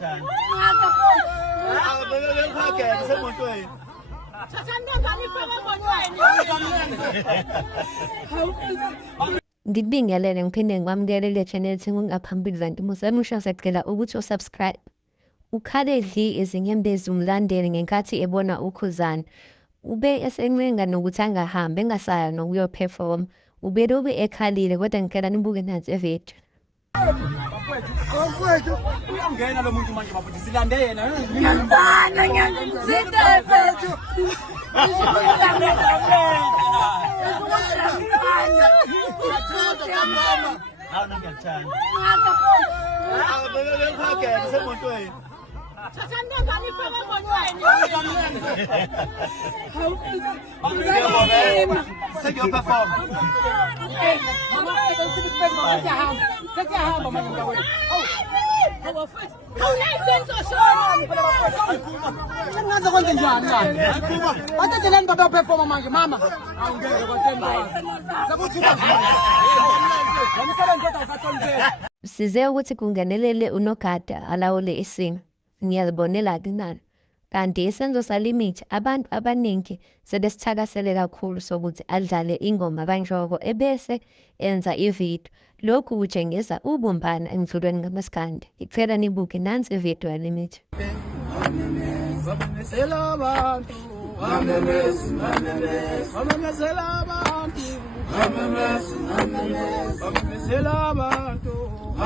ngiyakuthanda. Ngiyakuphoqa Semotweni. Ngikubingelele ngiphinde ngikwamukele le channel ngaphambili zanti musamisha sacela ukuthi usubscribe. Ukhaleli izinyembezi umlandeli ngenkathi ebona ukhuzana. Ube esencenga nokuthi angahambe engasaya nokuyoperform. Ube ekhalile kodwa ngicela nibuke nansi evideo. Mfowethu Uyangena lo muntu manje bafuthu silande yena. ngiyamthanda ngiyamthanda mfowethu. Hawu ngiyakuthanda. Semotweni. Sekuyoperform. Ngaze kwenze njani manje? Bathatheleni baba perform manje mama. Awungeke kwathemba. Sekuthuka nje. Ngomsebenzi kodwa usathonise. Size ukuthi kungenelele unogada alawule isimo. Ngiyazibonela-ke nani. Kanti isenzo salimithi abantu abaningi sebesithakasele kakhulu sokuthi adlale ingoma kanjoko ebese enza ivideo. Lokhu kutshengisa ubumbana emdlulweni ngamaskandi. Ngicela nibuke nansi ivideo yalimithi. Amemezela abantu, amemezela abantu, amemezela abantu,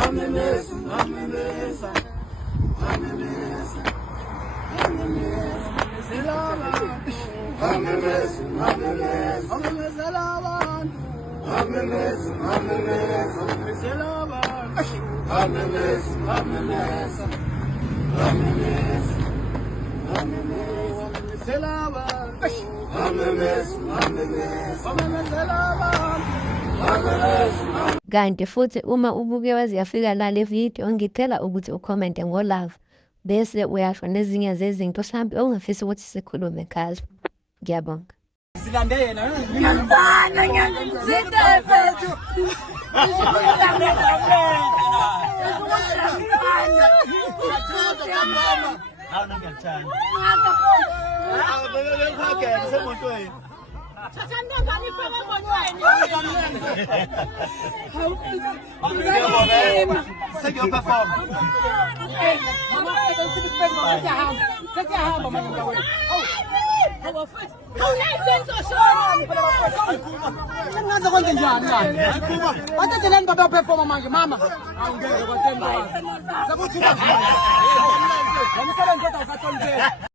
amemezela Kanti futhi uma ubuke waziyafika la le video ngicela ukuthi ucommente ngo-love bese uyasho nezinye zezinto mhlambe ongafisa ukuthi sikhulume ngazo. Ngiyabonga. Silande yena. ngiyamthanda ngiyamthanda mfowethu. Hawu ngiyakuthanda. Semotweni. Sekuyoperform. Ngaze kwenze njani manje? Bathatheleni baba perform manje mama. Awungeke kwathemba. Sekuthuka nje. Ngomsebenzi kodwa usathonise.